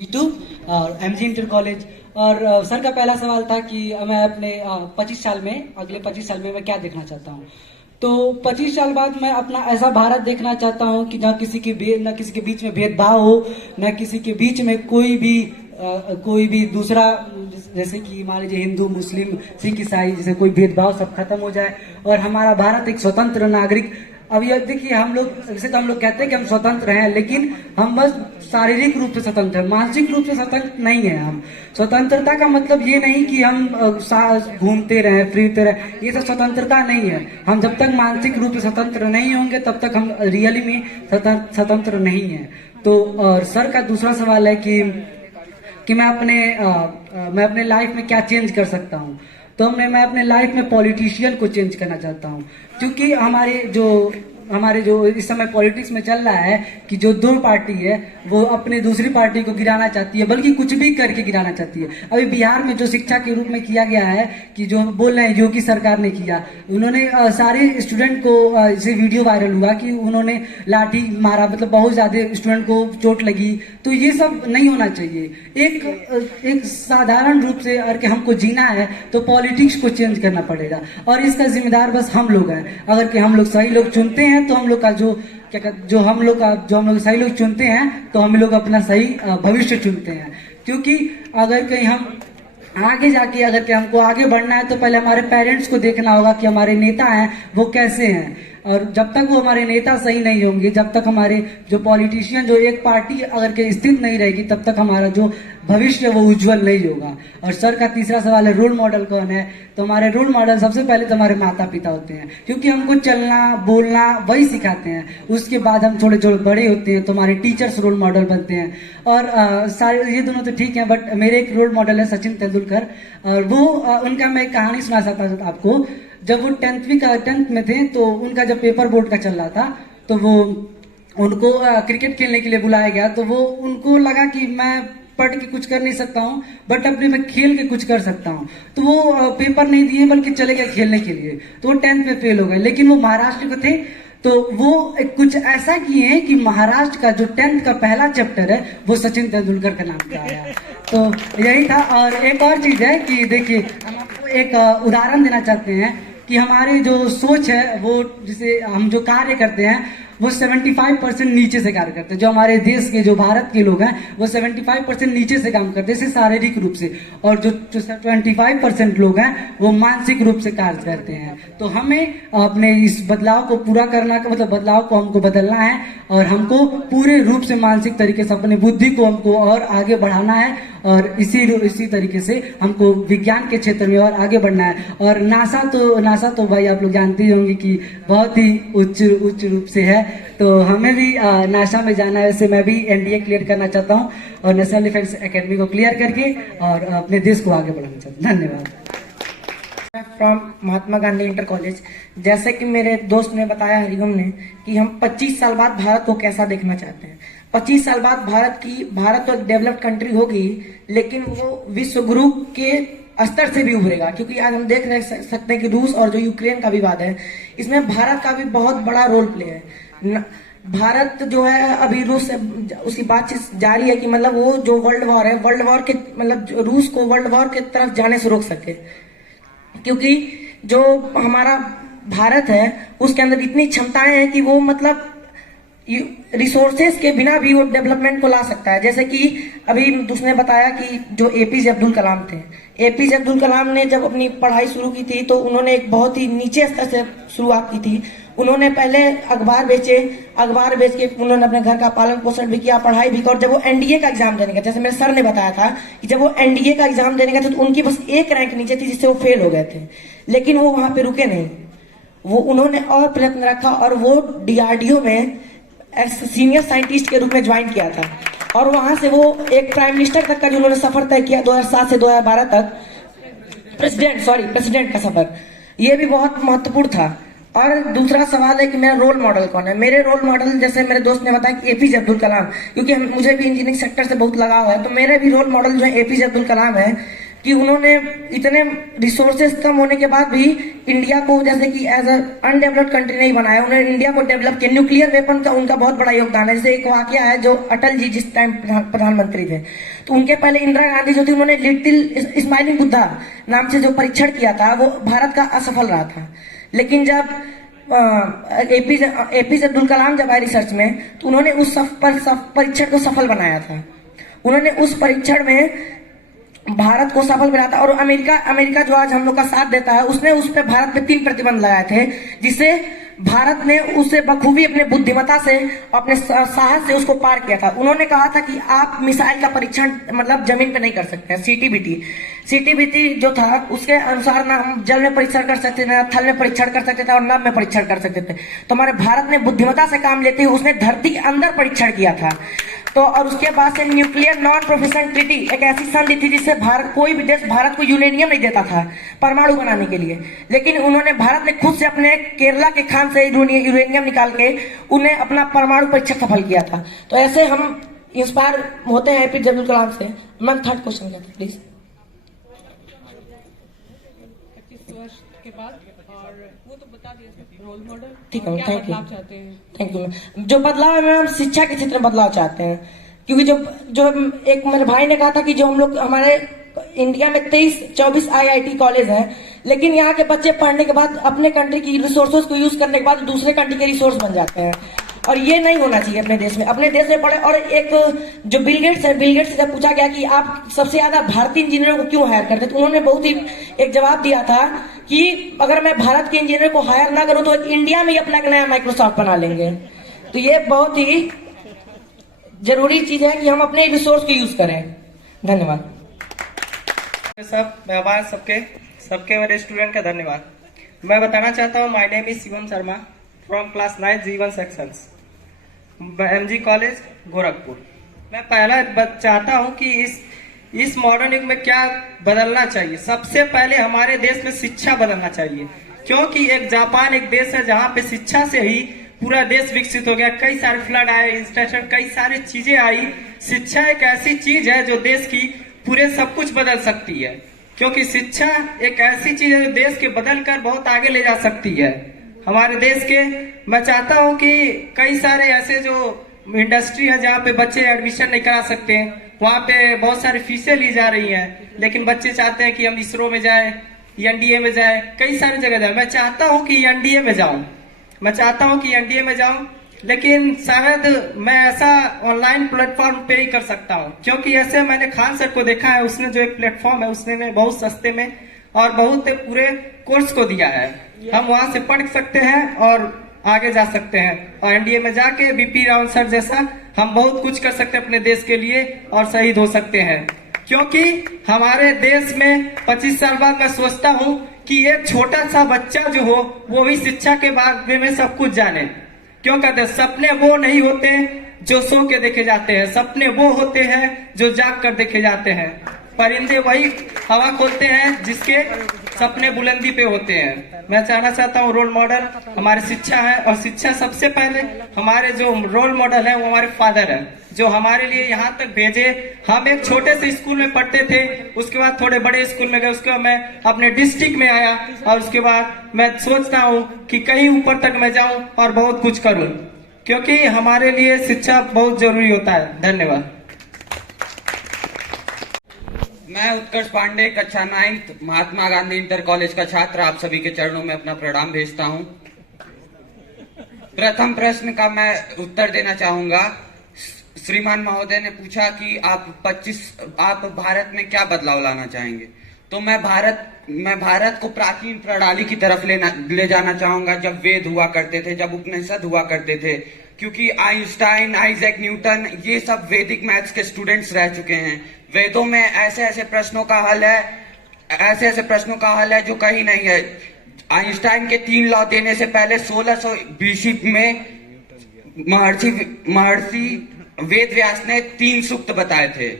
To और MG inter college. और sir का पहला सवाल था कि मैं अपने 25 साल में, अगले 25 साल में मैं क्या देखना चाहता हूँ। तो 25 साल बाद मैं अपना ऐसा भारत देखना चाहता हूँ कि न किसी के बीच में भेदभाव हो, न किसी के बीच में कोई भी दूसरा, जैसे कि मान लीजिए हिंदू मुस्लिम सिख ईसाई, जैसे कोई भेदभाव सब खत्म हो जाए और हमारा भारत एक स्वतंत्र नागरिक। अब ये देखिए, हम लोग वैसे तो हम लोग कहते हैं कि हम स्वतंत्र हैं, लेकिन हम बस शारीरिक रूप से स्वतंत्र हैं, मानसिक रूप से स्वतंत्र नहीं है। हम स्वतंत्रता का मतलब ये नहीं कि हम घूमते रहे फिरते रहे, ये सब स्वतंत्रता नहीं है। हम जब तक मानसिक रूप से स्वतंत्र नहीं होंगे तब तक हम रियली में स्वतंत्र नहीं है। तो और सर का दूसरा सवाल है कि मैं अपने लाइफ में क्या चेंज कर सकता हूँ। तो मैं अपने लाइफ में पॉलिटिशियन को चेंज करना चाहता हूँ, क्योंकि हमारे जो इस समय पॉलिटिक्स में चल रहा है कि जो दो पार्टी है वो अपने दूसरी पार्टी को गिराना चाहती है, बल्कि कुछ भी करके गिराना चाहती है। अभी बिहार में जो शिक्षा के रूप में किया गया है कि जो बोल रहे हैं योगी सरकार ने किया, उन्होंने सारे स्टूडेंट को इसे वीडियो वायरल हुआ कि उन्होंने लाठी मारा, मतलब बहुत ज्यादा स्टूडेंट को चोट लगी। तो ये सब नहीं होना चाहिए। एक साधारण रूप से अगर कि हमको जीना है तो पॉलिटिक्स को चेंज करना पड़ेगा, और इसका जिम्मेदार बस हम लोग हैं। अगर कि हम लोग सही लोग चुनते हैं तो हम लोग का जो हम लोग सही लोग चुनते हैं तो हम लोग अपना सही भविष्य चुनते हैं। क्योंकि अगर कहीं हम आगे जाके अगर कि हमको आगे बढ़ना है तो पहले हमारे पेरेंट्स को देखना होगा कि हमारे नेता हैं वो कैसे हैं। और जब तक वो हमारे नेता सही नहीं होंगे, जब तक हमारे जो पॉलिटिशियन, जो एक पार्टी अगर के स्थित नहीं रहेगी, तब तक हमारा जो भविष्य वो उज्जवल नहीं होगा। और सर का तीसरा सवाल है रोल मॉडल कौन है। तो हमारे रोल मॉडल सबसे पहले तो हमारे माता पिता होते हैं, क्योंकि हमको चलना बोलना वही सिखाते हैं। उसके बाद हम थोड़े थोड़े बड़े होते हैं तो हमारे टीचर्स रोल मॉडल बनते हैं। और सारे ये दोनों तो ठीक है, बट मेरे एक रोल मॉडल है सचिन तेंदुलकर। और वो उनका मैं एक कहानी सुना सकता हूँ आपको। जब वो 10th में थे तो उनका जब पेपर बोर्ड का चल रहा था तो वो उनको क्रिकेट खेलने के लिए बुलाया गया। तो वो उनको लगा कि मैं पढ़ के कुछ कर नहीं सकता हूँ, बट अपने मैं खेल के कुछ कर सकता हूँ। तो वो पेपर नहीं दिए बल्कि चले गए खेलने के लिए। तो वो 10th में फेल हो गए, लेकिन वो महाराष्ट्र के थे। तो वो कुछ ऐसा किए हैं कि महाराष्ट्र का जो 10th का पहला चैप्टर है वो सचिन तेंदुलकर का नाम का आया। तो यही था। और एक और चीज है कि देखिए, हम आपको एक उदाहरण देना चाहते हैं कि हमारी जो सोच है, वो जिसे हम जो कार्य करते हैं वो 75% नीचे से कार्य करते हैं। जो हमारे देश के, जो भारत के लोग हैं, वो 75% नीचे से काम करते हैं, शारीरिक रूप से। और जो 25% लोग हैं वो मानसिक रूप से कार्य करते हैं। तो हमें अपने इस बदलाव को पूरा करना, मतलब बदलाव को हमको बदलना है, और हमको पूरे रूप से मानसिक तरीके से अपनी बुद्धि को हमको और आगे बढ़ाना है। और इसी तरीके से हमको विज्ञान के क्षेत्र में और आगे बढ़ना है। और नासा तो भाई आप लोग जानते ही होंगे कि बहुत ही उच्च रूप से है। तो हमें भी नासा में जाना है। वैसे मैं भी एनडीए क्लियर करना चाहता हूँ और नेशनल डिफेंस एकेडमी को क्लियर करके और अपने देश को आगे बढ़ाना चाहता हूँ। धन्यवाद। From Mahatma Gandhi inter college. जैसे कि मेरे दोस्त ने बताया, हरिगम ने, कि हम 25 साल बाद भारत को कैसा देखना चाहते हैं। 25 साल बाद भारत तो एक डेवलप्ड कंट्री होगी, लेकिन वो विश्व गुरु के स्तर से भी उभरेगा। क्योंकि आज हम देख रहे सकते हैं कि रूस और जो यूक्रेन का विवाद है, इसमें भारत का भी बहुत बड़ा रोल प्ले है। भारत जो है अभी रूस से उसकी बातचीत जारी है कि मतलब वो जो वर्ल्ड वॉर है, वर्ल्ड वॉर के मतलब रूस को वर्ल्ड वॉर के तरफ जाने से रोक सके। क्योंकि जो हमारा भारत है उसके अंदर इतनी क्षमताएं हैं कि वो मतलब रिसोर्सेस के बिना भी वो डेवलपमेंट को ला सकता है। जैसे कि अभी उसने बताया कि जो एपीजे अब्दुल कलाम थे, एपीजे अब्दुल कलाम ने जब अपनी पढ़ाई शुरू की थी तो उन्होंने एक बहुत ही नीचे स्तर से शुरुआत की थी। उन्होंने पहले अखबार बेच के उन्होंने अपने घर का पालन पोषण भी किया, पढ़ाई भी की। और जब वो एनडीए का एग्जाम देने गए, जैसे मेरे सर ने बताया था कि जब वो एनडीए का एग्जाम देने गए थे तो उनकी बस एक रैंक नीचे थी, जिससे वो फेल हो गए थे। लेकिन वो वहां पे रुके नहीं, वो उन्होंने और प्रयत्न रखा और वो डीआरडीओ में सीनियर साइंटिस्ट के रूप में ज्वाइन किया था। और वहां से वो एक प्राइम मिनिस्टर तक का जो उन्होंने सफर तय किया 2007 से 2012 तक, प्रेसिडेंट का सफर, ये भी बहुत महत्वपूर्ण था। और दूसरा सवाल है कि मेरा रोल मॉडल कौन है। मेरे रोल मॉडल, जैसे मेरे दोस्त ने बताया कि एपीजे अब्दुल कलाम, क्योंकि मुझे भी इंजीनियरिंग सेक्टर से बहुत लगाव है, तो मेरे भी रोल मॉडल जो है एपीजे अब्दुल कलाम है। कि उन्होंने इतने रिसोर्सेज कम होने के बाद भी इंडिया को जैसे कि एज अ अनडेवलप्ड कंट्री नहीं बनाया, उन्होंने इंडिया को डेवलप किया। न्यूक्लियर वेपन का उनका बहुत बड़ा योगदान है। जैसे एक वाकया है, जो अटल जी जिस टाइम प्रधानमंत्री थे, तो उनके पहले इंदिरा गांधी जो थी, उन्होंने लिटिल स्माइलिंग बुद्धा नाम से जो परीक्षण किया था, वो भारत का असफल रहा था। लेकिन जब एपीजे अब्दुल कलाम जब आए रिसर्च में, तो उन्होंने उस परीक्षण को सफल बनाया था। उन्होंने उस परीक्षण में भारत को सफल बनाया था। और अमेरिका जो आज हम लोग का साथ देता है, उसने उस पे भारत पे 3 प्रतिबंध लगाए थे, जिसे भारत ने उसे बखूबी अपने बुद्धिमत्ता से, अपने साहस से उसको पार किया था। उन्होंने कहा था कि आप मिसाइल का परीक्षण मतलब जमीन पे नहीं कर सकते हैं। सीटीबीटी जो था, उसके अनुसार ना हम जल में परीक्षण कर सकते थे, ना थल में परीक्षण कर सकते थे, और नभ में परीक्षण कर सकते थे। तो हमारे भारत ने बुद्धिमत्ता से काम लेते हुए उसने धरती के अंदर परीक्षण किया था। तो और उसके बाद से न्यूक्लियर नॉन प्रोफिशन ट्रीटी, एक ऐसी संधि थी जिससे कोई भी देश भारत को यूरेनियम नहीं देता था परमाणु बनाने के लिए। लेकिन भारत ने खुद से अपने केरला के खान से यूरेनियम निकाल के उन्हें अपना परमाणु परीक्षण सफल किया था। तो ऐसे हम इंस्पायर होते हैं एपीजे अब्दुल कलाम से। मैम, 3rd क्वेश्चन क्या था प्लीज। 25 वर्ष के बाद, और वो तो बता दिया रोल मॉडल, ठीक है, क्या थैंक यू। बदलाव चाहते हैं? Thank you ma'am. जो बदलाव है मैम, शिक्षा के क्षेत्र में बदलाव चाहते हैं। क्योंकि जो एक मेरे भाई ने कहा था कि जो हम लोग हमारे इंडिया में 24 आईआईटी कॉलेज हैं, लेकिन यहाँ के बच्चे पढ़ने के बाद अपने कंट्री की रिसोर्सेज को यूज करने के बाद दूसरे कंट्री के रिसोर्स बन जाते हैं, और ये नहीं होना चाहिए अपने देश में। अपने देश में पढ़े। और एक जो बिल गेट्स से जब पूछा गया कि आप सबसे ज्यादा भारतीय इंजीनियरों को क्यों हायर करते, तो उन्होंने बहुत ही एक जवाब दिया था कि अगर मैं भारत के इंजीनियर को हायर ना करूं, तो इंडिया में ही अपना एक नया माइक्रोसॉफ्ट बना लेंगे। तो ये बहुत ही जरूरी चीज है कि हम अपने रिसोर्स को यूज करें। धन्यवाद। सब मेहमान सबके मेरे स्टूडेंट का धन्यवाद। मैं बताना चाहता हूँ, my name is Shivam Sharma from class 9 G1 sections, MG college Gorakhpur. मैं पहला चाहता हूँ कि इस मॉडर्न युग में क्या बदलना चाहिए। सबसे पहले हमारे देश में शिक्षा बदलना चाहिए, क्योंकि एक जापान एक देश है जहाँ पे शिक्षा से ही पूरा देश विकसित हो गया। कई सारे फ्लड आए, इंस्ट्रक्शन, कई सारी चीजें आई। शिक्षा एक ऐसी चीज है जो देश की पूरे सब कुछ बदल सकती है, क्योंकि शिक्षा एक ऐसी चीज है जो देश के बदल कर बहुत आगे ले जा सकती है। हमारे देश के मैं चाहता हूं कि कई सारे ऐसे जो इंडस्ट्री है जहाँ पे बच्चे एडमिशन नहीं करा सकते, वहाँ पे बहुत सारी फीसें ली जा रही हैं, लेकिन बच्चे चाहते हैं कि हम इसरो में जाए, एनडीए में जाए, कई सारी जगह जाए। मैं चाहता हूँ कि एनडीए में जाऊं, लेकिन शायद मैं ऐसा ऑनलाइन प्लेटफॉर्म पे ही कर सकता हूं, क्योंकि ऐसे मैंने खान सर को देखा है। उसने जो एक प्लेटफॉर्म है, उसने बहुत सस्ते में और बहुत पूरे कोर्स को दिया है। हम वहां से पढ़ सकते हैं और आगे जा सकते हैं, और एनडीए में जाके बीपी रावत सर जैसा हम बहुत कुछ कर सकते हैं अपने देश के लिए, और शहीद हो सकते हैं। क्योंकि हमारे देश में 25 साल बाद मैं सोचता हूँ कि एक छोटा सा बच्चा जो हो, वो भी शिक्षा के बारे में सब कुछ जाने। क्यों कहते हैं, सपने वो नहीं होते जो सो के देखे जाते हैं, सपने वो होते हैं जो जाग कर देखे जाते हैं। परिंदे वही हवा खोलते हैं जिसके सपने बुलंदी पे होते हैं। मैं कहना चाहता हूँ, रोल मॉडल हमारी शिक्षा है, और शिक्षा सबसे पहले हमारे जो रोल मॉडल है वो हमारे फादर है, जो हमारे लिए यहाँ तक भेजे। हम एक छोटे से स्कूल में पढ़ते थे, उसके बाद थोड़े बड़े स्कूल में गए, उसके बाद मैं अपने डिस्ट्रिक्ट में आया, और उसके बाद मैं सोचता हूँ कि कहीं ऊपर तक मैं जाऊँ और बहुत कुछ करूँ, क्योंकि हमारे लिए शिक्षा बहुत जरूरी होता है। धन्यवाद। मैं उत्कर्ष पांडे, कक्षा 9th Mahatma Gandhi inter college का छात्र, आप सभी के चरणों में अपना प्रणाम भेजता हूं। प्रथम प्रश्न का मैं उत्तर देना चाहूंगा। श्रीमान महोदय ने पूछा कि आप भारत में क्या बदलाव लाना चाहेंगे, तो मैं भारत को प्राचीन प्रणाली की तरफ ले जाना चाहूंगा, जब वेद हुआ करते थे, जब उपनिषद हुआ करते थे। क्योंकि आइंस्टाइन, आइजैक न्यूटन, ये सब वैदिक मैथ्स के स्टूडेंट्स रह चुके हैं। वेदों में ऐसे प्रश्नों का हल है जो कहीं नहीं है। आइंस्टाइन के 3 लॉ देने से पहले 1600 BC में महर्षि वेद व्यास ने 3 सूक्त बताए थे,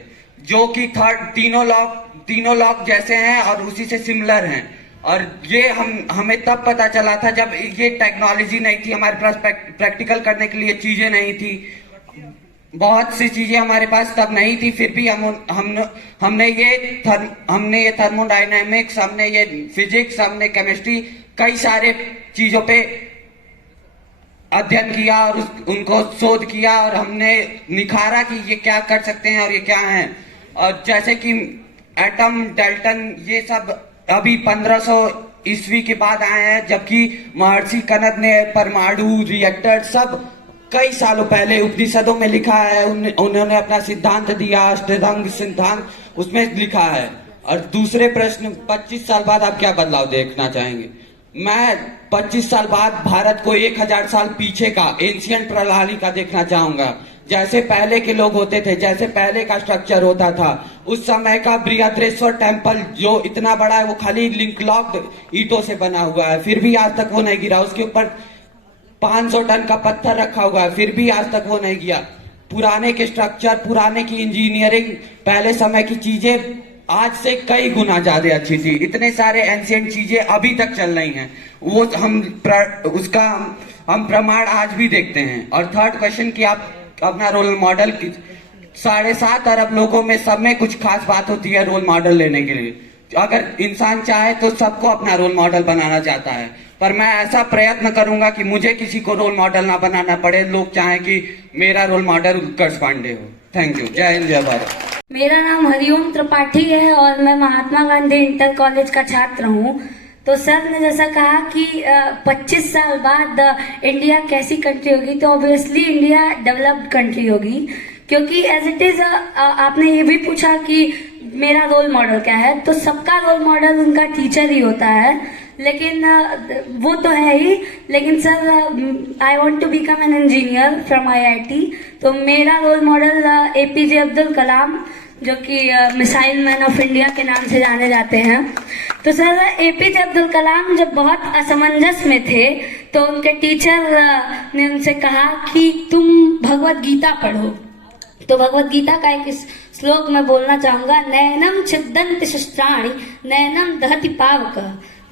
जो कि तीनों लॉ जैसे हैं और उसी से सिमिलर हैं। और ये हमें तब पता चला था जब ये टेक्नोलॉजी नहीं थी, हमारे पास प्रैक्टिकल करने के लिए चीजें नहीं थी। बहुत सी चीजें हमारे पास तब नहीं थी, फिर भी हमने ये थर्मोडायनेमिक्स, हमने ये फिजिक्स, हमने केमिस्ट्री, कई सारे चीजों पे अध्ययन किया और उनको शोध किया और हमने निखारा कि ये क्या कर सकते हैं और ये क्या है। और जैसे कि एटम, डाल्टन, ये सब अभी 1500 ईस्वी के बाद आए हैं, जबकि महर्षि कनद ने परमाणु रिएक्टर सब कई सालों पहले उपनिषदों में लिखा है। उन्होंने अपना सिद्धांत दिया, अष्टांग सिद्धांत, उसमें लिखा है। और दूसरे प्रश्न, 25 साल बाद आप क्या बदलाव देखना चाहेंगे? मैं 25 साल बाद भारत को 1000 साल पीछे का एंशियंट प्रणाली का देखना चाहूंगा। जैसे पहले के लोग होते थे, जैसे पहले का स्ट्रक्चर होता था, उस समय का बृहद्रेश्वर टेम्पल जो इतना बड़ा है, वो खाली लिंक लॉक्ड ईंटों से बना हुआ है, फिर भी आज तक वो नहीं गिरा। उसके ऊपर 500 टन का पत्थर रखा हुआ है, फिर भी आज तक वो नहीं गिरा। पुराने के स्ट्रक्चर, पुराने की इंजीनियरिंग, पहले समय की चीजें आज से कई गुना ज्यादा अच्छी थी। इतने सारे एंशियंट चीजें अभी तक चल रही हैं, वो उसका हम प्रमाण आज भी देखते हैं। और थर्ड क्वेश्चन कि आप अपना रोल मॉडल, 7.5 अरब लोगों में सब में कुछ खास बात होती है रोल मॉडल लेने के लिए। अगर इंसान चाहे तो सबको अपना रोल मॉडल बनाना चाहता है, पर मैं ऐसा प्रयत्न करूंगा कि मुझे किसी को रोल मॉडल ना बनाना पड़े, लोग चाहें कि मेरा रोल मॉडल उत्कर्ष पांडे हो। Thank you. जय हिंद, जय भारत। मेरा नाम हरिओम त्रिपाठी है और मैं महात्मा गांधी इंटर कॉलेज का छात्र हूँ। तो सर ने जैसा कहा कि 25 साल बाद इंडिया कैसी कंट्री होगी, तो ऑब्वियसली इंडिया डेवलप्ड कंट्री होगी, क्योंकि एज इट इज आपने ये भी पूछा कि मेरा रोल मॉडल क्या है, तो सबका रोल मॉडल उनका टीचर ही होता है, लेकिन वो तो है ही। लेकिन sir, I want to become an engineer from IIT, तो मेरा role model APJ Abdul Kalam, जो कि मिसाइल मैन ऑफ इंडिया के नाम से जाने जाते हैं। तो सर, APJ अब्दुल कलाम जब बहुत असमंजस में थे, तो उनके टीचर ने उनसे कहा कि तुम भगवत गीता पढ़ो। तो भगवत गीता का एक श्लोक मैं बोलना चाहूंगा, नैनम छिद्दन्ति शस्त्राणि नैनम दहति पावक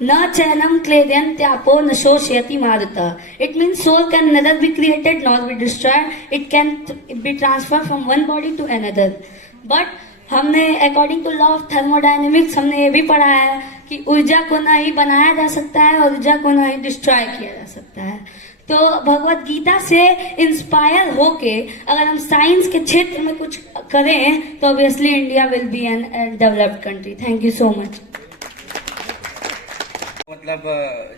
न चैनम क्लेदयन्त्यापो न शोषयति मारुतः। It means soul can neither be created nor be destroyed. It can be transferred from one body to another. But हमने according to law of thermodynamics हमने ये भी पढ़ा है कि ऊर्जा को ना ही बनाया जा सकता है और ऊर्जा को ना ही डिस्ट्रॉय किया जा सकता है। तो भगवत गीता से इंस्पायर होके अगर हम साइंस के क्षेत्र में कुछ करें तो obviously India will be an developed country. Thank you so much. मतलब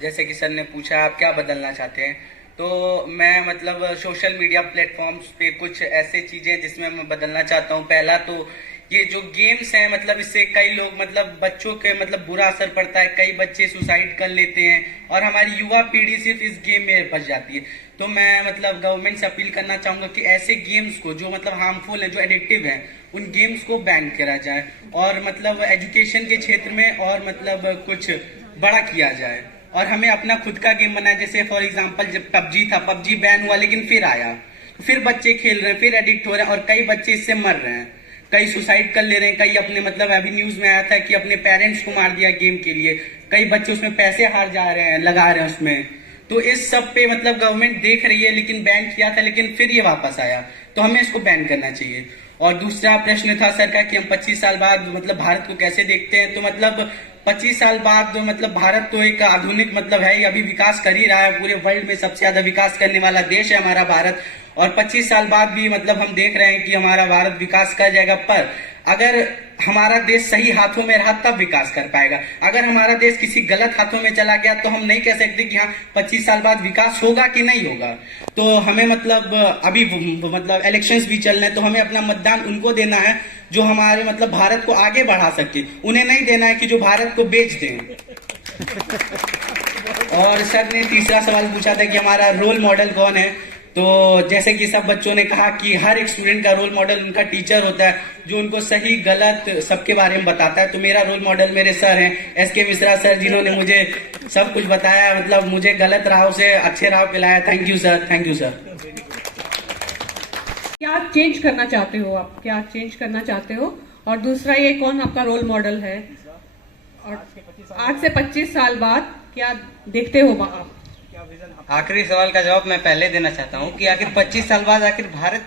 जैसे कि सर ने पूछा आप क्या बदलना चाहते हैं, तो मैं मतलब सोशल मीडिया प्लेटफॉर्म्स पे कुछ ऐसे चीजें जिसमें मैं बदलना चाहता हूँ। पहला तो ये जो गेम्स हैं, मतलब इससे कई लोग, मतलब बच्चों के मतलब बुरा असर पड़ता है, कई बच्चे सुसाइड कर लेते हैं और हमारी युवा पीढ़ी सिर्फ इस गेम में फंस जाती है। तो मैं मतलब गवर्नमेंट से अपील करना चाहूंगा कि ऐसे गेम्स को जो मतलब हार्मफुल है, जो एडिक्टिव है, उन गेम्स को बैन करा जाए और मतलब एजुकेशन के क्षेत्र में और मतलब कुछ बड़ा किया जाए और हमें अपना खुद का गेम बनाया। जैसे फॉर एग्जांपल जब PUBG था, PUBG बैन हुआ लेकिन फिर आया, फिर बच्चे खेल रहे हैं, फिर एडिक्ट हो रहे हैं और कई बच्चे इससे मर रहे हैं, कई सुसाइड कर ले रहे हैं, कई अपने मतलब अभी न्यूज में आया था कि अपने पेरेंट्स को मार दिया गेम के लिए, कई बच्चे उसमें पैसे हार जा रहे हैं, लगा रहे हैं उसमें। तो इस सब पे मतलब गवर्नमेंट देख रही है, लेकिन बैन किया था लेकिन फिर ये वापस आया, तो हमें इसको बैन करना चाहिए। और दूसरा प्रश्न था सर का कि हम 25 साल बाद मतलब भारत को कैसे देखते हैं, तो मतलब 25 साल बाद मतलब भारत तो एक आधुनिक मतलब है, अभी विकास कर ही रहा है, पूरे वर्ल्ड में सबसे ज्यादा विकास करने वाला देश है हमारा भारत। और 25 साल बाद भी मतलब हम देख रहे हैं कि हमारा भारत विकास कर जाएगा, पर अगर हमारा देश सही हाथों में रहा तब विकास कर पाएगा। अगर हमारा देश किसी गलत हाथों में चला गया तो हम नहीं कह सकते कि हाँ 25 साल बाद विकास होगा कि नहीं होगा। तो हमें मतलब अभी मतलब इलेक्शंस भी चल रहे हैं, तो हमें अपना मतदान उनको देना है जो हमारे मतलब भारत को आगे बढ़ा सके, उन्हें नहीं देना है कि जो भारत को बेच दें। और सर ने तीसरा सवाल पूछा था कि हमारा रोल मॉडल कौन है, तो जैसे कि सब बच्चों ने कहा कि हर एक स्टूडेंट का रोल मॉडल उनका टीचर होता है, जो उनको सही गलत सबके बारे में बताता है। तो मेरा रोल मॉडल मेरे सर हैं, SK मिश्रा सर, जिन्होंने मुझे सब कुछ बताया, मतलब मुझे गलत राह से अच्छे राह पे लाया। Thank you sir, thank you sir. क्या चेंज करना चाहते हो आप, क्या चेंज करना चाहते हो? और दूसरा ये कौन आपका रोल मॉडल है, और आज से 25 साल बाद क्या देखते हो आप? आखिरी सवाल का जवाब मैं पहले देना चाहता हूँ कि आखिर 25 साल बाद आखिर भारत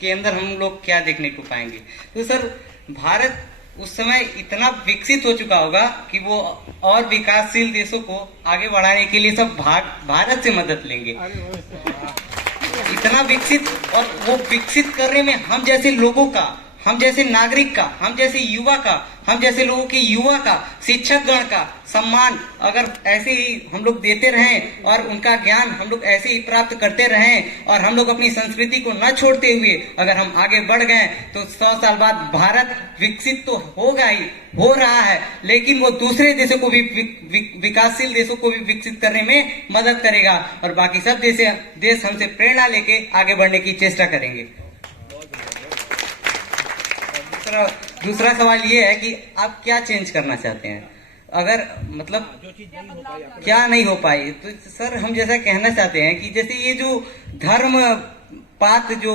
के अंदर हम लोग क्या देखने को पाएंगे। तो सर भारत उस समय इतना विकसित हो चुका होगा कि वो और विकासशील देशों को आगे बढ़ाने के लिए सब भारत से मदद लेंगे। इतना विकसित, और वो विकसित करने में हम जैसे लोगों का, हम जैसे नागरिक का, हम जैसे युवा का, हम जैसे लोगों के युवा का, शिक्षक गण का सम्मान अगर ऐसे ही हम लोग देते रहें और उनका ज्ञान हम लोग ऐसे ही प्राप्त करते रहें और हम लोग अपनी संस्कृति को न छोड़ते हुए अगर हम आगे बढ़ गए तो 100 साल बाद भारत विकसित तो होगा ही, हो रहा है, लेकिन वो दूसरे देशों को भी विकासशील देशों को भी विकसित करने में मदद करेगा और बाकी सब देश हमसे प्रेरणा लेके आगे बढ़ने की चेष्टा करेंगे। दूसरा सवाल ये है कि आप क्या चेंज करना चाहते हैं, अगर मतलब क्या नहीं हो पाई। तो सर हम जैसा कहना चाहते हैं कि जैसे ये जो धर्म पात जो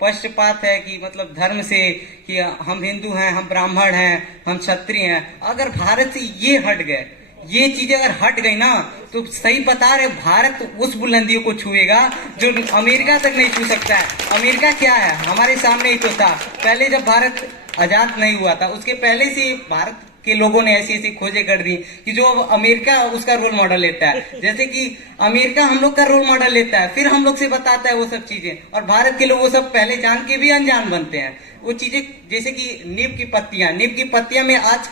पक्षपात है कि मतलब धर्म से कि हम हिंदू हैं, हम ब्राह्मण हैं, हम क्षत्रिय हैं, अगर भारत से ये हट गए, ये चीजें अगर हट गई ना तो सही बता रहे भारत उस बुलंदियों को छुएगा जो अमेरिका तक नहीं छू सकता है। अमेरिका क्या है, हमारे सामने ही तो था। पहले जब भारत आजाद नहीं हुआ था उसके पहले से भारत के लोगों ने ऐसी ऐसी खोजें कर दी कि जो अब अमेरिका उसका रोल मॉडल लेता है। जैसे कि अमेरिका हम लोग का रोल मॉडल लेता है, फिर हम लोग से बताता है वो सब चीजें, और भारत के लोग वो सब पहले जान के भी अनजान बनते हैं वो चीजें। जैसे कि नीम की पत्तियां में आज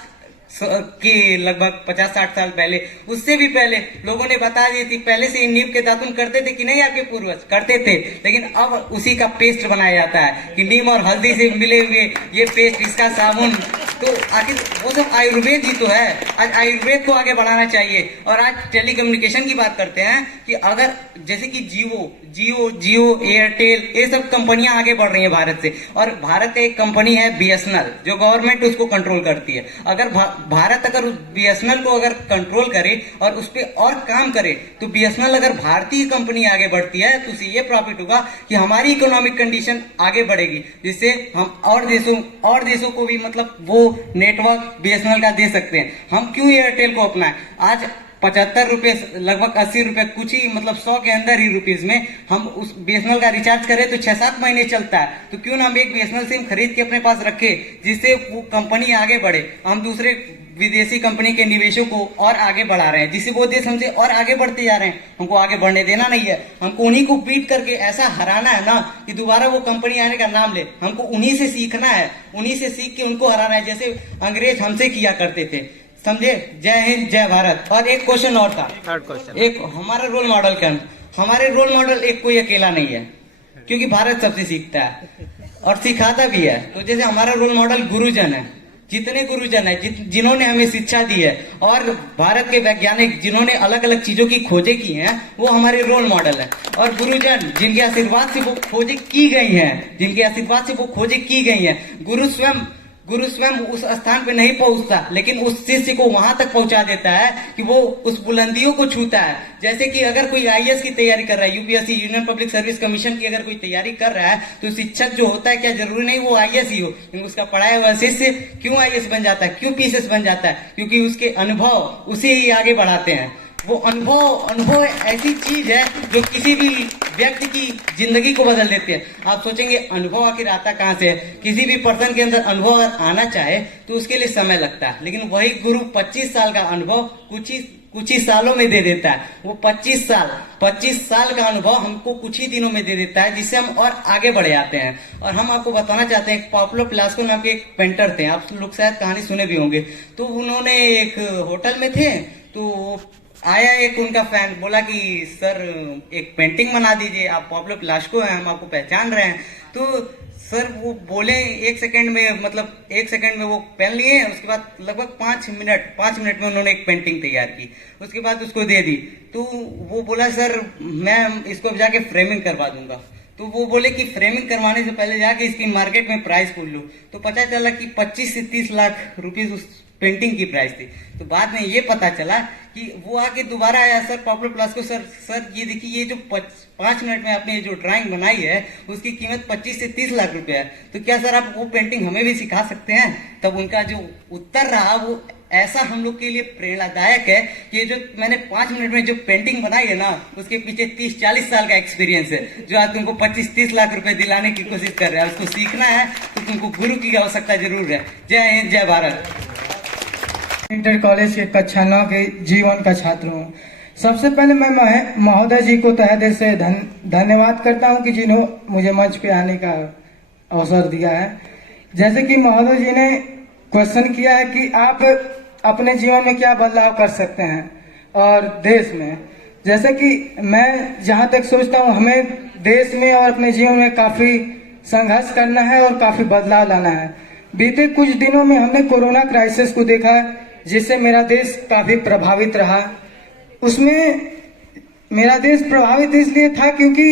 के लगभग 50-60 साल पहले, उससे भी पहले लोगों ने बता दी थी। पहले से नीम के दातुन करते थे कि नहीं, आपके पूर्वज करते थे, लेकिन अब उसी का पेस्ट बनाया जाता है कि नीम और हल्दी से मिले हुए ये पेस्ट, इसका साबुन। तो आखिर वो सब आयुर्वेद ही तो है। आज आयुर्वेद को आगे बढ़ाना चाहिए। और आज टेलीकम्युनिकेशन की बात करते हैं कि अगर जैसे कि जियो, एयरटेल, ये सब कंपनियां आगे बढ़ रही हैं भारत से, और भारत का एक कंपनी है BSNL जो गवर्नमेंट उसको कंट्रोल करती है। अगर भारत अगर उस BSNL को अगर कंट्रोल करे और उस पर और काम करे तो BSNL अगर भारतीय कंपनी आगे बढ़ती है तो उससे ये प्रॉफिट होगा कि हमारी इकोनॉमिक कंडीशन आगे बढ़ेगी, जिससे हम और देशों को भी मतलब वो नेटवर्क BSNL का दे सकते हैं। हम क्यों एयरटेल को अपनाएं। आज 75 रुपए, लगभग 80 रुपए, कुछ ही मतलब 100 के अंदर ही रुपीज में हम उस BSNL का रिचार्ज करें तो 6-7 महीने चलता है। तो क्यों ना हम एक BSNL सिम खरीद के अपने पास रखे, जिससे वो कंपनी आगे बढ़े। हम दूसरे विदेशी कंपनी के निवेशों को और आगे बढ़ा रहे हैं, जिससे वो देश हमसे और आगे बढ़ते जा रहे हैं। हमको आगे बढ़ने देना नहीं है, हमको उन्हीं को बीट करके ऐसा हराना है ना कि दोबारा वो कंपनी आने का नाम ले। हमको उन्हीं से सीखना है, उन्हीं से सीख के उनको हराना है, जैसे अंग्रेज हमसे किया करते थे। समझे। जय हिंद, जय भारत। और एक क्वेश्चन और था, एक हमारा रोल मॉडल क्या, हमारे रोल मॉडल एक कोई अकेला नहीं है, क्योंकि भारत सबसे सीखता है और सिखाता भी है। तो जैसे हमारा रोल मॉडल गुरुजन है, जितने गुरुजन है जिन्होंने हमें शिक्षा दी है, और भारत के वैज्ञानिक जिन्होंने अलग अलग चीजों की खोजें की हैं, वो हमारे रोल मॉडल है। और गुरुजन जिनके आशीर्वाद से वो खोजें की गई हैं, जिनके आशीर्वाद से वो खोजें की गई हैं। गुरु स्वयं उस स्थान पे नहीं पहुंचता, लेकिन उस शिष्य को वहां तक पहुंचा देता है कि वो उस बुलंदियों को छूता है। जैसे कि अगर कोई IAS की तैयारी कर रहा है, UPSC union public service commission की अगर कोई तैयारी कर रहा है, तो शिक्षक जो होता है, क्या जरूरी नहीं वो IAS ही हो, लेकिन उसका पढ़ाया हुआ शिष्य क्यों IAS बन जाता है, क्यों PCS बन जाता है, क्योंकि उसके अनुभव उसे ही आगे बढ़ाते हैं। वो अनुभव ऐसी चीज है जो किसी भी व्यक्ति की जिंदगी को बदल देती है। आप सोचेंगे अनुभव आखिर आता कहाँ से है। किसी भी पर्सन के अंदर अनुभव अगर आना चाहे तो उसके लिए समय लगता है, लेकिन वही गुरु 25 साल का अनुभव कुछ ही सालों में दे देता है। वो 25 साल का अनुभव हमको कुछ ही दिनों में दे देता है, जिससे हम और आगे बढ़ जाते हैं। और हम आपको बताना चाहते हैं, पाब्लो पिलास्को नाम के एक पेंटर थे, आप लोग शायद कहानी सुने भी होंगे। तो उन्होंने एक होटल में थे, तो आया एक उनका फैन, बोला कि सर एक पेंटिंग बना दीजिए, आप पाब्लो पिलास्को हैं, हम आपको पहचान रहे हैं। तो सर वो बोले 1 सेकंड में वो पेन लिए, उसके बाद लगभग 5 मिनट में उन्होंने एक पेंटिंग तैयार की, उसके बाद उसको दे दी। तो वो बोला सर मैं इसको जाके फ्रेमिंग करवा दूंगा। तो वो बोले कि फ्रेमिंग करवाने से पहले जाके इसकी मार्केट में प्राइस पूछ लो। तो पता चला कि 25 से 30 लाख रुपीस उस पेंटिंग की प्राइस थी। तो बाद में ये पता चला कि वो आके दोबारा आया, सर पाब्लो पिलास्को सर ये देखिए, ये जो 5 मिनट में आपने जो ड्राइंग बनाई है उसकी कीमत 25 से 30 लाख रुपए है, तो क्या सर आप वो पेंटिंग हमें भी सिखा सकते हैं। तब उनका जो उत्तर रहा वो ऐसा हम लोग के लिए प्रेरणादायक है कि ये जो मैंने 5 मिनट में जो पेंटिंग बनाई है ना, उसके पीछे 30-40 साल का एक्सपीरियंस है, जो आज तुमको 25-30 लाख रुपए दिलाने की कोशिश कर रहा है। उसको सीखना है तो तुमको गुरु की आवश्यकता जरूर है। जय हिंद, जय भारत। इंटर कॉलेज के कक्षा 9 के जीवन का छात्र हूँ। सबसे पहले मैं महोदय जी को तहे दिल से धन्यवाद करता हूँ कि जिन्होंने मुझे मंच पे आने का अवसर दिया है। जैसे कि महोदय जी ने क्वेश्चन किया है कि आप अपने जीवन में क्या बदलाव कर सकते हैं और देश में, जैसे कि मैं जहाँ तक सोचता हूँ हमें देश में और अपने जीवन में काफी संघर्ष करना है और काफी बदलाव लाना है। बीते कुछ दिनों में हमने कोरोना क्राइसिस को देखा, जिससे मेरा देश काफी प्रभावित रहा। उसमें मेरा देश प्रभावित इसलिए था क्योंकि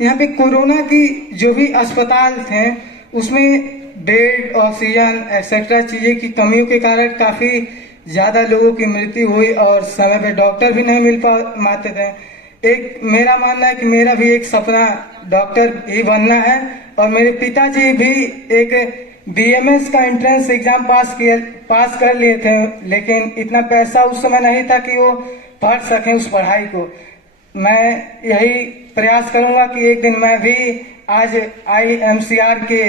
यहाँ पे कोरोना की जो भी अस्पताल थे उसमें बेड, ऑक्सीजन एक्सेट्रा चीजें की कमियों के कारण काफी ज्यादा लोगों की मृत्यु हुई और समय पे डॉक्टर भी नहीं मिल पाते थे। एक मेरा मानना है कि मेरा भी एक सपना डॉक्टर ही बनना है और मेरे पिताजी भी एक BMS का एंट्रेंस एग्जाम पास कर लिए थे, लेकिन इतना पैसा उस समय नहीं था कि वो पढ़ सकें उस पढ़ाई को। मैं यही प्रयास करूंगा कि एक दिन मैं भी आज IMCR के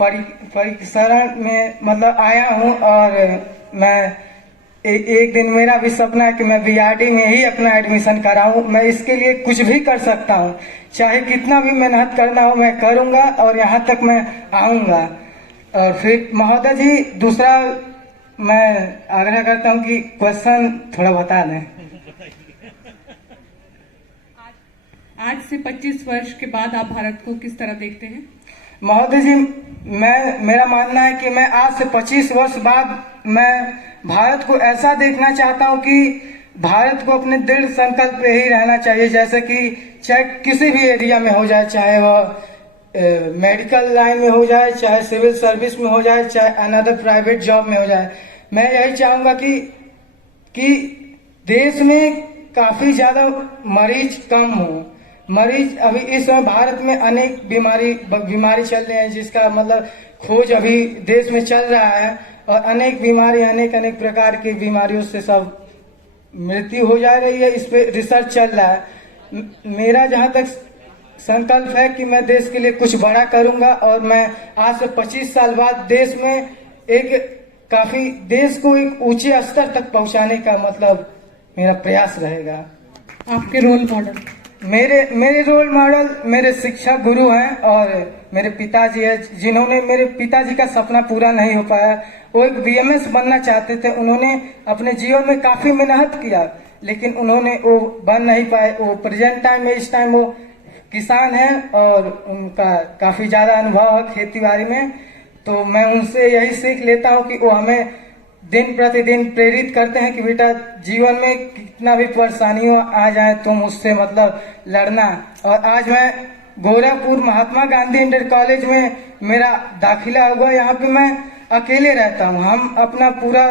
परिसर में मतलब आया हूं और मैं एक दिन मेरा भी सपना है कि मैं BRD में ही अपना एडमिशन कराऊं। मैं इसके लिए कुछ भी कर सकता हूं, चाहे कितना भी मेहनत करना हो मैं करूंगा और यहां तक मैं आऊंगा। और फिर महोदय जी, दूसरा मैं आग्रह करता हूं कि क्वेश्चन थोड़ा बता दें। आज से 25 वर्ष के बाद आप भारत को किस तरह देखते हैं? महोदय जी, मेरा मानना है कि मैं आज से 25 वर्ष बाद मैं भारत को ऐसा देखना चाहता हूं कि भारत को अपने दृढ़ संकल्प पे ही रहना चाहिए। जैसे कि चाहे किसी भी एरिया में हो जाए, चाहे वह मेडिकल लाइन में हो जाए, चाहे सिविल सर्विस में हो जाए, चाहे अनदर प्राइवेट जॉब में हो जाए, मैं यही चाहूंगा कि देश में काफी ज्यादा मरीज कम हो। मरीज अभी इस समय भारत में अनेक बीमारी चल रही है, जिसका मतलब खोज अभी देश में चल रहा है और अनेक बीमारी अनेक प्रकार की बीमारियों से सब मृत्यु हो जा रही है। इस पे रिसर्च चल रहा है। मेरा जहां तक संकल्प है कि मैं देश के लिए कुछ बड़ा करूंगा और मैं आज से 25 साल बाद देश में देश को एक ऊंचे स्तर तक पहुंचाने का मतलब मेरा प्रयास रहेगा। आपके रोल मॉडल? मेरे रोल मॉडल मेरे शिक्षक गुरु हैं और मेरे पिताजी है, जिन्होंने मेरे पिताजी का सपना पूरा नहीं हो पाया। वो एक BMS बनना चाहते थे, उन्होंने अपने जीवन में काफी मेहनत किया लेकिन उन्होंने वो बन नहीं पाए। वो प्रेजेंट टाइम में इस टाइम वो किसान है और उनका काफी ज्यादा अनुभव है खेती बाड़ी में। तो मैं उनसे यही सीख लेता हूँ कि वो हमें दिन प्रतिदिन प्रेरित करते हैं कि बेटा जीवन में कितना भी परेशानियों आ जाए तुम उससे मतलब लड़ना। और आज मैं गोरखपुर महात्मा गांधी इंटर कॉलेज में मेरा दाखिला हुआ। यहाँ पे मैं अकेले रहता हूँ। हम अपना पूरा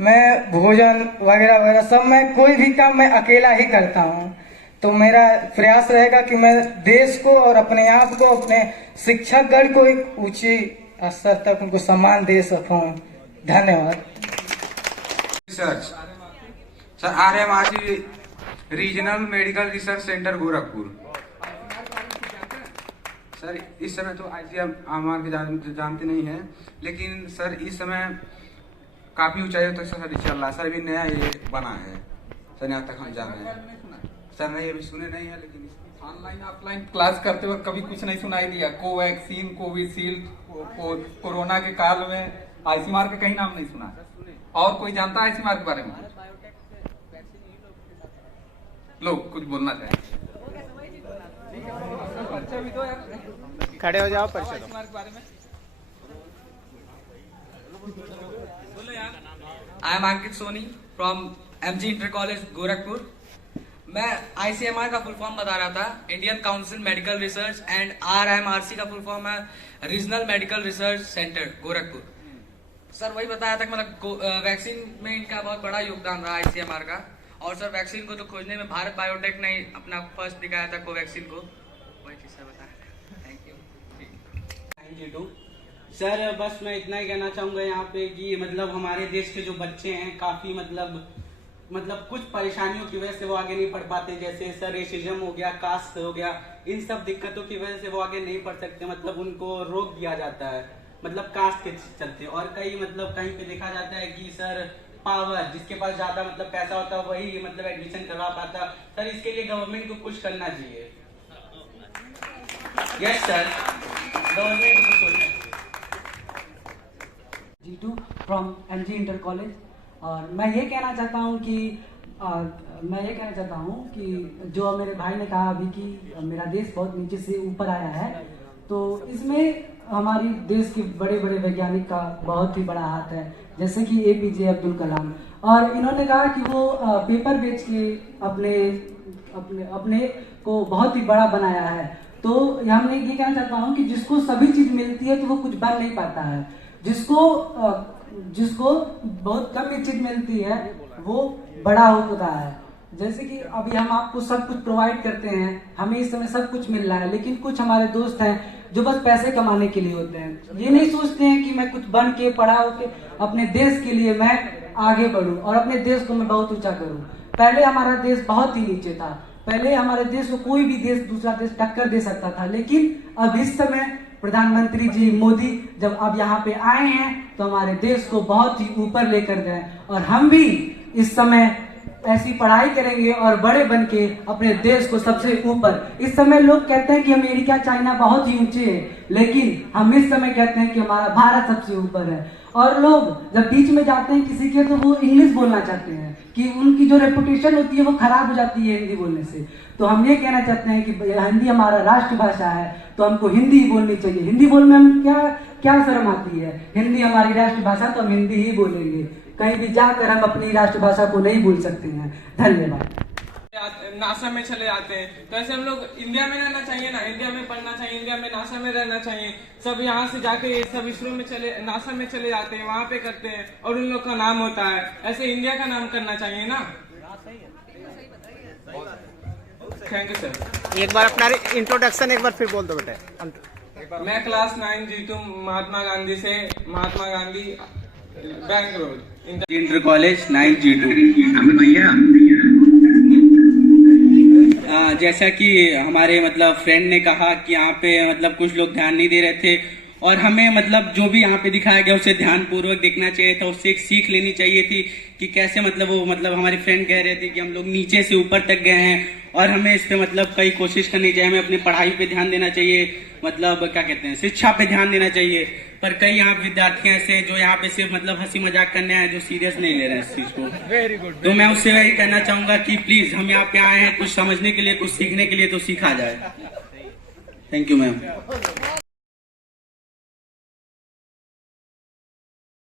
मैं भोजन वगैरह वगैरह सब मैं कोई भी काम मैं अकेला ही करता हूँ। तो मेरा प्रयास रहेगा कि मैं देश को और अपने आप को, अपने शिक्षकगण को एक ऊंची स्तर तक उनको सम्मान दे सकूं। धन्यवाद। Research sir, RMRC regional medical research centre Gorakhpur. Sir इस समय तो ICMR के जानते नहीं है, लेकिन सर इस समय काफी ऊंचाई तक सर चल रहा है। सर अभी नया ये बना है सर, यहाँ तक हम जा रहे हैं। सर नहीं अभी सुने नहीं है, लेकिन ऑनलाइन ऑफलाइन क्लास करते वक्त कभी कुछ नहीं सुनाई दिया? कोवैक्सीन, कोविशील्ड, कोरोना के काल में ICMR का कहीं नाम नहीं सुना। और कोई जानता है ICMR के बारे में? लोग कुछ बोलना चाहें? खड़े हो जाओ। ICMR के बारे में I am Ankit Soni from MG inter college Gorakhpur. मैं ICMR का फुल फॉर्म बता रहा था, Indian council medical research, and RMRC का फुल फॉर्म है regional medical research centre Gorakhpur. Sir वही बताया था कि मतलब वैक्सीन में इनका बहुत बड़ा योगदान रहा ICMR का। और सर वैक्सीन को तो खोजने में भारत बायोटेक ने अपना फर्स्ट दिखाया था कोवैक्सीन को। वही चीज सर बताया। Thank you. 92 सर बस मैं इतना ही कहना चाहूँगा यहाँ पे कि मतलब हमारे देश के जो बच्चे हैं काफ़ी मतलब कुछ परेशानियों की वजह से वो आगे नहीं पढ़ पाते, जैसे सर रेसिज्म हो गया, कास्ट हो गया, इन सब दिक्कतों की वजह से वो आगे नहीं पढ़ सकते, मतलब उनको रोक दिया जाता है मतलब कास्ट के चलते। और कई मतलब कहीं पे देखा जाता है कि सर पावर जिसके पास ज्यादा मतलब पैसा होता है वही मतलब एडमिशन करवा पाता। सर इसके लिए गवर्नमेंट को कुछ करना चाहिए। यस सर, गवर्नमेंट को कुछ करना चाहिए। G2 from MG inter college. और मैं ये कहना चाहता हूँ कि जो मेरे भाई ने कहा अभी कि मेरा देश बहुत नीचे से ऊपर आया है, तो इसमें हमारी देश के बड़े बड़े वैज्ञानिक का बहुत ही बड़ा हाथ है, जैसे कि APJ अब्दुल कलाम। और इन्होंने कहा कि वो पेपर बेच के अपने को बहुत ही बड़ा बनाया है। तो हमने ये कहना चाहता हूँ कि जिसको सभी चीज मिलती है तो वो कुछ बन नहीं पाता है, जिसको बहुत कम चीज मिलती है वो बड़ा होता है। जैसे कि अभी हम आपको सब कुछ प्रोवाइड करते हैं, हमें इस समय सब कुछ मिल रहा है, लेकिन कुछ हमारे दोस्त हैं जो बस पैसे कमाने के लिए होते हैं। ये नहीं सोचते हैं कि मैं कुछ बन के पढ़ा होके अपने देश के लिए मैं आगे बढ़ूं और अपने देश को मैं बहुत ऊंचा करूं। पहले हमारा देश बहुत ही नीचे था, पहले हमारे देश को कोई भी देश दूसरा देश टक्कर दे सकता था, लेकिन अब इस समय प्रधानमंत्री जी मोदी जब अब यहाँ पे आए हैं तो हमारे देश को बहुत ही ऊपर लेकर गए। और हम भी इस समय ऐसी पढ़ाई करेंगे और बड़े बन के अपने देश को सबसे ऊपर। इस समय लोग कहते हैं कि अमेरिका चाइना बहुत ही ऊंचे है, लेकिन हम इस समय कहते हैं कि हमारा भारत सबसे ऊपर है। और लोग जब बीच में जाते हैं किसी के तो वो इंग्लिश बोलना चाहते हैं कि उनकी जो रेपुटेशन होती है वो खराब हो जाती है हिंदी बोलने से। तो हम ये कहना चाहते हैं कि हिंदी हमारा राष्ट्रभाषा है तो हमको हिंदी बोलनी चाहिए। हिंदी बोलने में हम क्या शर्म आती है? हिंदी हमारी राष्ट्रभाषा तो हम हिंदी ही बोलेंगे। कहीं भी जाकर हम अपनी राष्ट्रभाषा को नहीं भूल सकते हैं। धन्यवाद। नासा में चले जाते हैं, तो ऐसे हम लोग इंडिया में रहना चाहिए ना, इंडिया में पढ़ना चाहिए, इंडिया में नासा में रहना चाहिए। सब यहाँ से जाके सब इसरो में नासा में चले जाते हैं, वहाँ पे करते हैं और उन लोग का नाम होता है। ऐसे इंडिया का नाम करना चाहिए ना। Thank you sir. एक बार अपना इंट्रोडक्शन एक बार फिर बोल दो बेटा। मैं क्लास 9 G2 महात्मा गांधी से, Mahatma Gandhi bank road inter college 9 G2। जैसा कि हमारे मतलब फ्रेंड ने कहा कि यहाँ पे मतलब कुछ लोग ध्यान नहीं दे रहे थे और हमें मतलब जो भी यहाँ पे दिखाया गया उसे ध्यान पूर्वक देखना चाहिए था, उससे एक सीख लेनी चाहिए थी कि कैसे मतलब वो मतलब हमारे फ्रेंड कह रहे थे कि हम लोग नीचे से ऊपर तक गए हैं और हमें इस पे मतलब कई कोशिश करनी चाहिए, हमें अपनी पढ़ाई पे ध्यान देना चाहिए, मतलब क्या कहते हैं शिक्षा पे ध्यान देना चाहिए। पर कई यहाँ विद्यार्थी ऐसे जो यहाँ पे सिर्फ मतलब हंसी मजाक करने आए, जो सीरियस नहीं ले रहे हैं इस चीज को। Very good. तो मैं उससे वही कहना चाहूंगा कि प्लीज हम यहाँ पे आए हैं कुछ समझने के लिए, कुछ सीखने के लिए, तो सीखा जाए। Thank you ma'am.